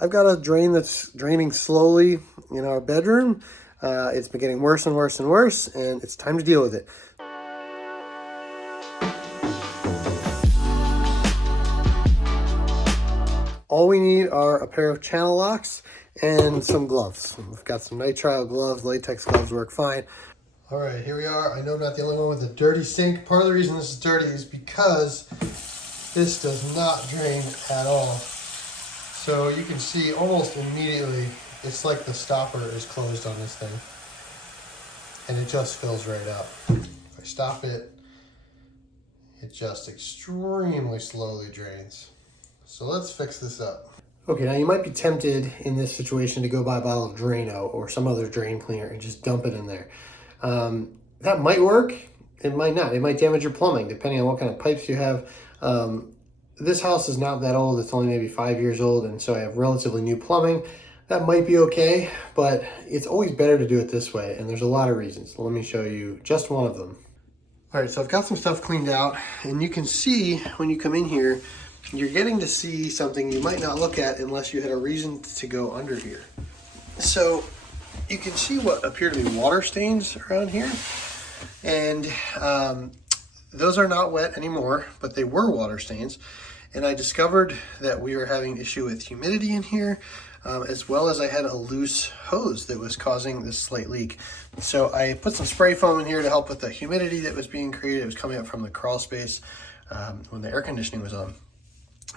I've got a drain that's draining slowly in our bedroom. It's been getting worse and worse and worse, and it's time to deal with it. All we need are a pair of channel locks and some gloves. We've got some nitrile gloves, latex gloves work fine. All right, here we are. I know I'm not the only one with a dirty sink. Part of the reason this is dirty is because this does not drain at all. So you can see almost immediately, it's like the stopper is closed on this thing. And it just fills right up. If I stop it, it just extremely slowly drains. So let's fix this up. Okay, now you might be tempted in this situation to go buy a bottle of Draino or some other drain cleaner and just dump it in there. That might work, it might not. It might damage your plumbing depending on what kind of pipes you have. This house is not that old, it's only maybe 5 years old, and so I have relatively new plumbing. That might be okay, but it's always better to do it this way, and there's a lot of reasons. Let me show you just one of them. All right, so I've got some stuff cleaned out, and you can see when you come in here, you're getting to see something you might not look at unless you had a reason to go under here. So you can see what appear to be water stains around here, and those are not wet anymore, but they were water stains. And I discovered that we were having an issue with humidity in here, as well as I had a loose hose that was causing this slight leak. So I put some spray foam in here to help with the humidity that was being created. It was coming up from the crawl space when the air conditioning was on.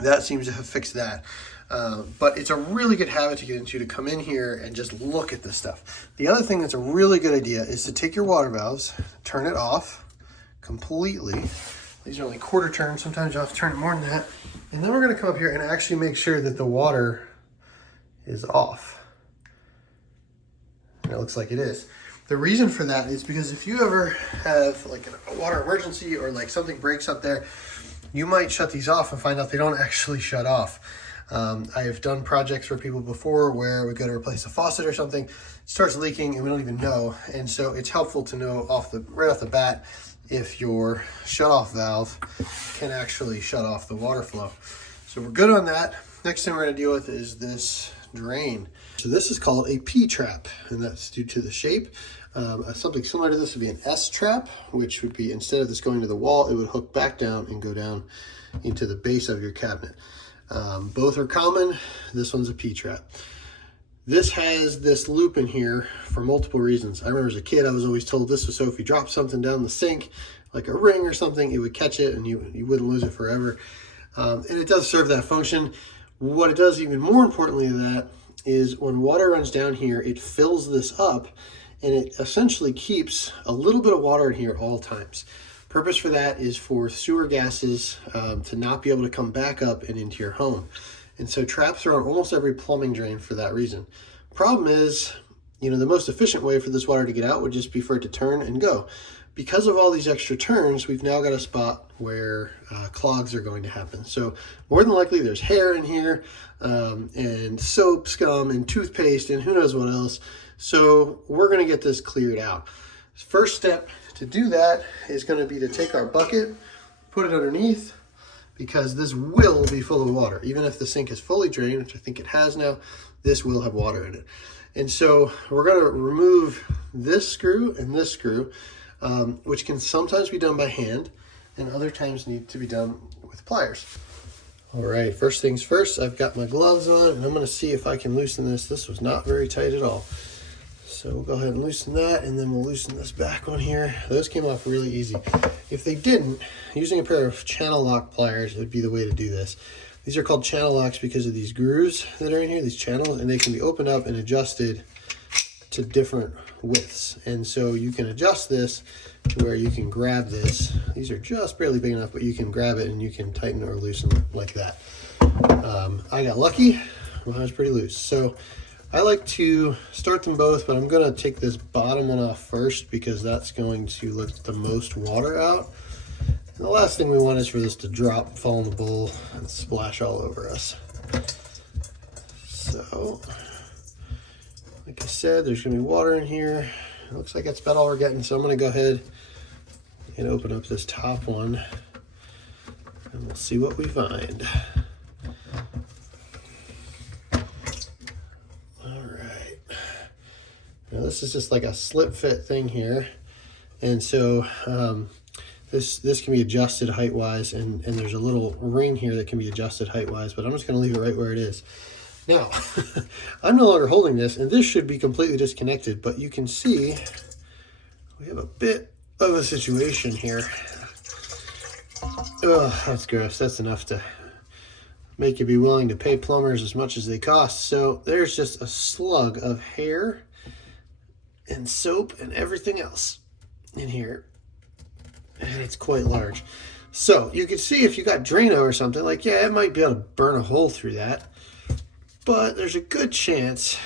That seems to have fixed that. But it's a really good habit to get into, to come in here and just look at this stuff. The other thing that's a really good idea is to take your water valves, turn it off completely. These are only quarter turns. Sometimes you'll have to turn it more than that. And then we're going to come up here and actually make sure that the water is off. And it looks like it is. The reason for that is because if you ever have like a water emergency or like something breaks up there, you might shut these off and find out they don't actually shut off. I have done projects for people before where we go to replace a faucet or something, it starts leaking and we don't even know. And so it's helpful to know right off the bat if your shutoff valve can actually shut off the water flow. So we're good on that. Next thing we're going to deal with is this drain. So this is called a P-trap, and that's due to the shape. Something similar to this would be an S-trap, which would be, instead of this going to the wall, it would hook back down and go down into the base of your cabinet. Both are common. This one's a P-trap. This has this loop in here for multiple reasons. I remember as a kid, I was always told this was so if you drop something down the sink, like a ring or something, it would catch it and you wouldn't lose it forever. And it does serve that function. What it does even more importantly than that is when water runs down here, it fills this up and it essentially keeps a little bit of water in here at all times. Purpose for that is for sewer gases to not be able to come back up and into your home. And so traps are on almost every plumbing drain for that reason. Problem is, the most efficient way for this water to get out would just be for it to turn and go. Because of all these extra turns, we've now got a spot where clogs are going to happen. So more than likely there's hair in here and soap, scum, and toothpaste, and who knows what else. So we're gonna get this cleared out. First step to do that is gonna be to take our bucket, put it underneath, because this will be full of water. Even if the sink is fully drained, which I think it has now, this will have water in it. And so we're gonna remove this screw and this screw, which can sometimes be done by hand and other times need to be done with pliers. All right, first things first, I've got my gloves on and I'm gonna see if I can loosen this. This was not very tight at all. So we'll go ahead and loosen that, and then we'll loosen this back one here. Those came off really easy. If they didn't, using a pair of channel lock pliers would be the way to do this. These are called channel locks because of these grooves that are in here, these channels, and they can be opened up and adjusted to different widths. And so you can adjust this to where you can grab this. These are just barely big enough, but you can grab it and you can tighten or loosen like that. I got lucky, mine was pretty loose. So I like to start them both, but I'm gonna take this bottom one off first because that's going to let the most water out. And the last thing we want is for this to drop, fall in the bowl, and splash all over us. So, like I said, there's gonna be water in here. It looks like that's about all we're getting, so I'm gonna go ahead and open up this top one, and we'll see what we find. Now this is just like a slip fit thing here. And so this can be adjusted height-wise, and there's a little ring here that can be adjusted height-wise, but I'm just gonna leave it right where it is. Now, I'm no longer holding this, and this should be completely disconnected, but you can see we have a bit of a situation here. Oh, that's gross. That's enough to make you be willing to pay plumbers as much as they cost. So there's just a slug of hair and soap and everything else in here, and it's quite large. So you can see if you got Draino or something, like, yeah, it might be able to burn a hole through that, but there's a good chance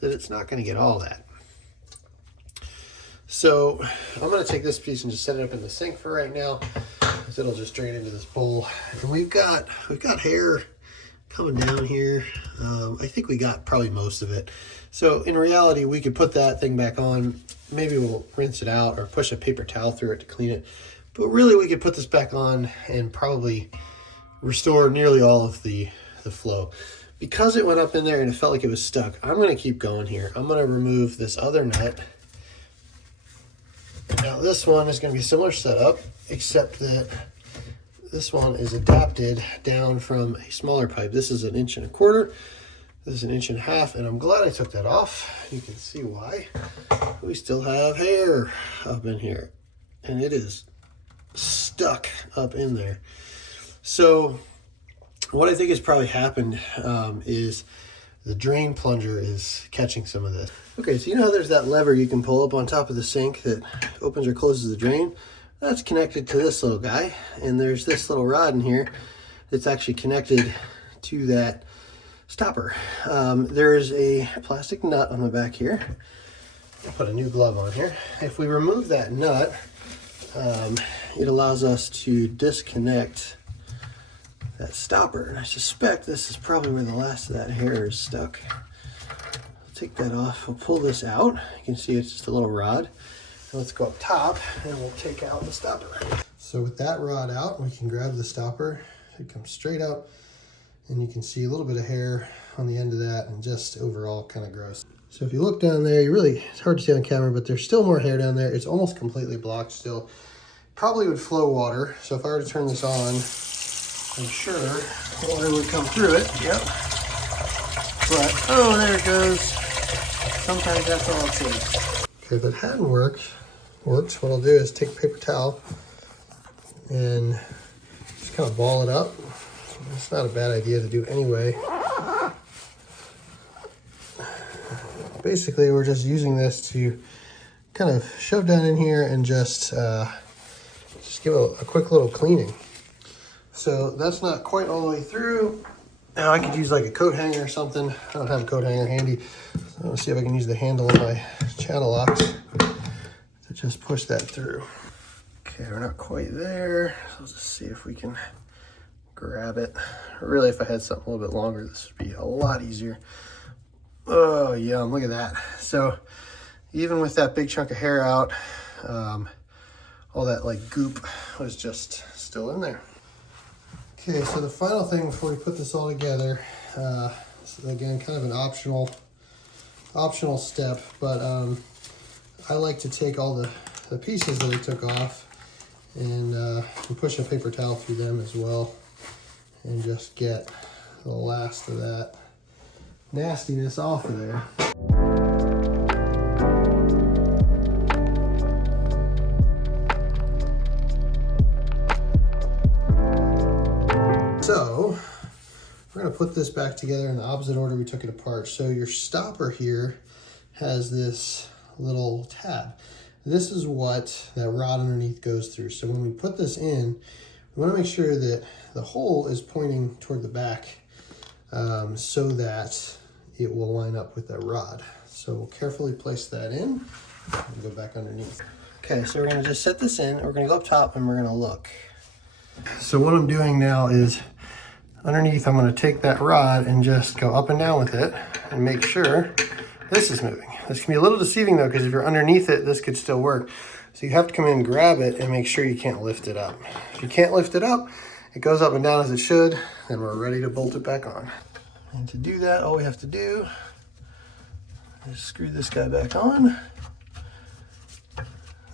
that it's not going to get all that. So I'm going to take this piece and just set it up in the sink for right now, because it'll just drain into this bowl. And we've got hair coming down here. I think we got probably most of it. So in reality, we could put that thing back on. Maybe we'll rinse it out or push a paper towel through it to clean it. But really, we could put this back on and probably restore nearly all of the flow. Because it went up in there and it felt like it was stuck, I'm going to keep going here. I'm going to remove this other nut. Now this one is going to be a similar setup, except that this one is adapted down from a smaller pipe. This is 1 1/4 inches. This is 1.5 inches, and I'm glad I took that off. You can see why. We still have hair up in here, and it is stuck up in there. So what I think has probably happened is the drain plunger is catching some of this. Okay, so you know how there's that lever you can pull up on top of the sink that opens or closes the drain? That's connected to this little guy, and there's this little rod in here that's actually connected to that stopper. There's a plastic nut on the back here. I'll put a new glove on here. If we remove that nut, it allows us to disconnect that stopper, and I suspect this is probably where the last of that hair is stuck. I'll take that off. I'll pull this out. You can see it's just a little rod. And let's go up top and we'll take out the stopper. So with that rod out, we can grab the stopper. It comes straight up, and you can see a little bit of hair on the end of that, and just overall kind of gross. So if you look down there, it's hard to see on camera, but there's still more hair down there. It's almost completely blocked still. Probably would flow water. So if I were to turn this on, I'm sure water would come through it. Yep. But, oh, there it goes. Sometimes that's all it takes. Okay, if it hadn't worked, what I'll do is take a paper towel and just kind of ball it up. It's not a bad idea to do anyway. Basically, we're just using this to kind of shove down in here and just give it a quick little cleaning. So that's not quite all the way through. Now I could use like a coat hanger or something. I don't have a coat hanger handy. So let's see if I can use the handle of my channel locks to just push that through. Okay, we're not quite there. So let's just see if we can grab it. Really, if I had something a little bit longer, this would be a lot easier. Oh, yum, look at that. So even with that big chunk of hair out, all that like goop was just still in there. Okay, so the final thing before we put this all together, so again, kind of an optional step, but I like to take all the pieces that I took off and push a paper towel through them as well, and just get the last of that nastiness off of there. So we're going to put this back together in the opposite order we took it apart. So your stopper here has this little tab. This is what that rod underneath goes through. So when we put this in, we want to make sure that the hole is pointing toward the back so that it will line up with that rod. So we'll carefully place that in and go back underneath. Okay, so we're going to just set this in. We're going to go up top and we're going to look. So what I'm doing now is underneath, I'm going to take that rod and just go up and down with it and make sure this is moving. This can be a little deceiving though, because if you're underneath it, this could still work. So you have to come in and grab it and make sure you can't lift it up. If you can't lift it up, it goes up and down as it should, and we're ready to bolt it back on. And to do that, all we have to do Just screw this guy back on.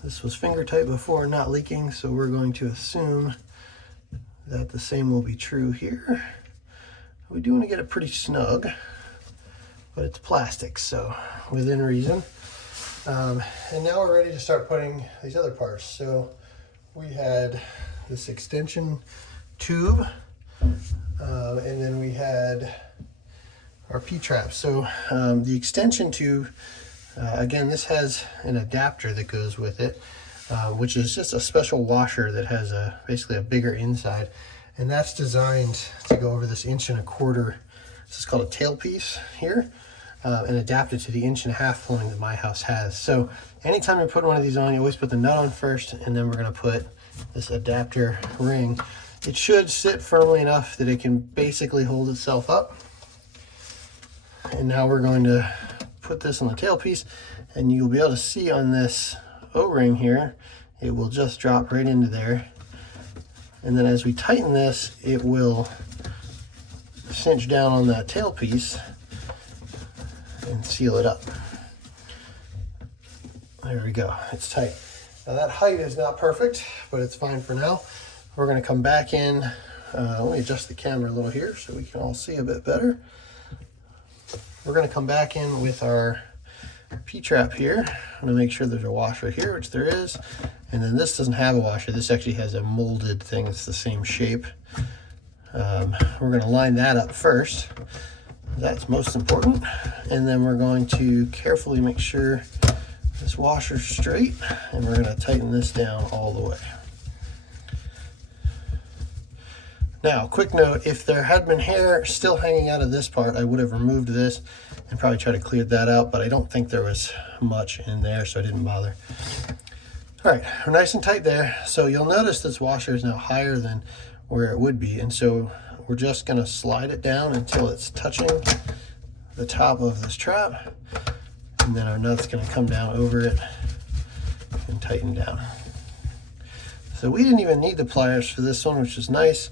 This was finger tight before, not leaking, so we're going to assume that the same will be true here. We do want to get it pretty snug, but it's plastic, so within reason. And now we're ready to start putting these other parts. So we had this extension tube, and then we had our P-trap. So the extension tube, again, this has an adapter that goes with it, which is just a special washer that has basically a bigger inside, and that's designed to go over this 1.25 inch. This is called a tailpiece here, and adapted to the 1.5 inch flooring that my house has. So anytime you put one of these on, you always put the nut on first, and then we're going to put this adapter ring. It should sit firmly enough that it can basically hold itself up. And now we're going to put this on the tailpiece, and you'll be able to see on this O-ring here, it will just drop right into there. And then as we tighten this, it will cinch down on that tailpiece and seal it up. There we go, it's tight. Now that height is not perfect, but it's fine for now. We're going to come back in. Let me adjust the camera a little here so we can all see a bit better. We're going to come back in with our P-trap here. I'm going to make sure there's a washer here, which there is. And then this doesn't have a washer. This actually has a molded thing. It's the same shape. We're going to line that up first. That's most important. And then we're going to carefully make sure this washer's straight, and we're going to tighten this down all the way. Now, quick note, if there had been hair still hanging out of this part, I would have removed this and probably tried to clear that out, but I don't think there was much in there, so I didn't bother. All right, we're nice and tight there. So you'll notice this washer is now higher than where it would be, and so we're just gonna slide it down until it's touching the top of this trap, and then our nut's gonna come down over it and tighten down. So we didn't even need the pliers for this one, which is nice.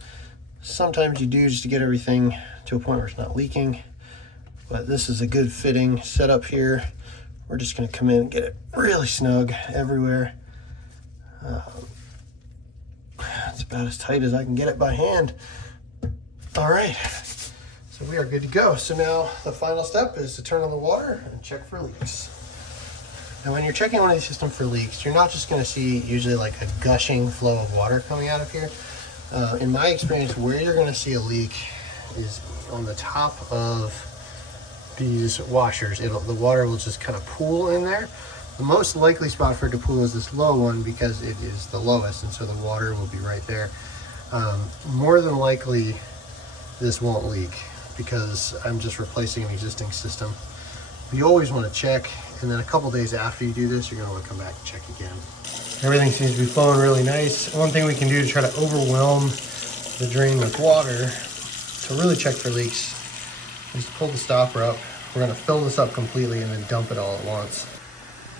Sometimes you do, just to get everything to a point where it's not leaking, but this is a good fitting setup here. We're just gonna come in and get it really snug everywhere. It's about as tight as I can get it by hand. All right, so we are good to go. So now the final step is to turn on the water and check for leaks. Now when you're checking one of these systems for leaks, you're not just gonna see usually like a gushing flow of water coming out of here. In my experience, where you're going to see a leak is on the top of these washers. The water will just kind of pool in there. The most likely spot for it to pool is this low one because it is the lowest, and so the water will be right there. More than likely, this won't leak because I'm just replacing an existing system. You always want to check, and then a couple days after you do this, you're going to want to come back and check again. Everything seems to be flowing really nice. One thing we can do to try to overwhelm the drain with water to really check for leaks is pull the stopper up. We're going to fill this up completely and then dump it all at once.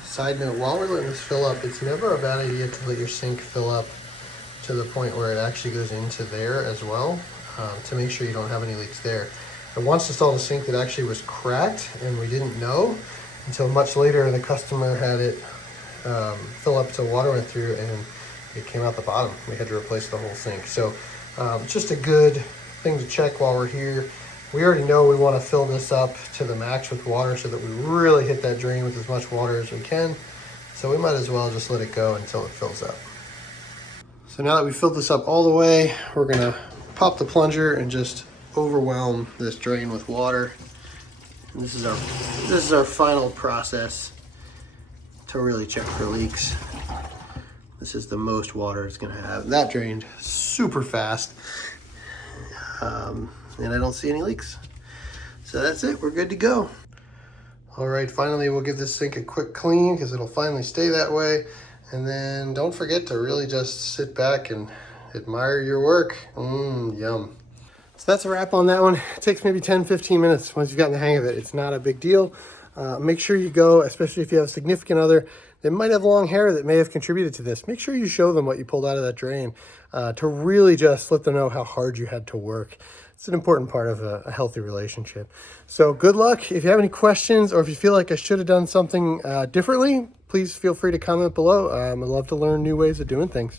Side note, while we're letting this fill up, it's never a bad idea to let your sink fill up to the point where it actually goes into there as well, to make sure you don't have any leaks there. I once installed a sink that actually was cracked and we didn't know until much later. The customer had it fill up till water went through and it came out the bottom. We had to replace the whole sink. So just a good thing to check while we're here. We already know we want to fill this up to the max with water so that we really hit that drain with as much water as we can. So we might as well just let it go until it fills up. So now that we filled this up all the way, we're gonna pop the plunger and just overwhelm this drain with water. And this is our final process to really check for leaks. This is the most water it's gonna have. That drained super fast. And I don't see any leaks. So that's it, we're good to go. All right, finally we'll give this sink a quick clean because it'll finally stay that way. And then don't forget to really just sit back and admire your work. Yum. So that's a wrap on that one. It takes maybe 10-15 minutes once you've gotten the hang of it. It's not a big deal. Make sure you go, especially if you have a significant other that might have long hair that may have contributed to this. Make sure you show them what you pulled out of that drain to really just let them know how hard you had to work it's an important part of a healthy relationship. So good luck. If you have any questions or if you feel like I should have done something differently, please feel free to comment below. I'd love to learn new ways of doing things.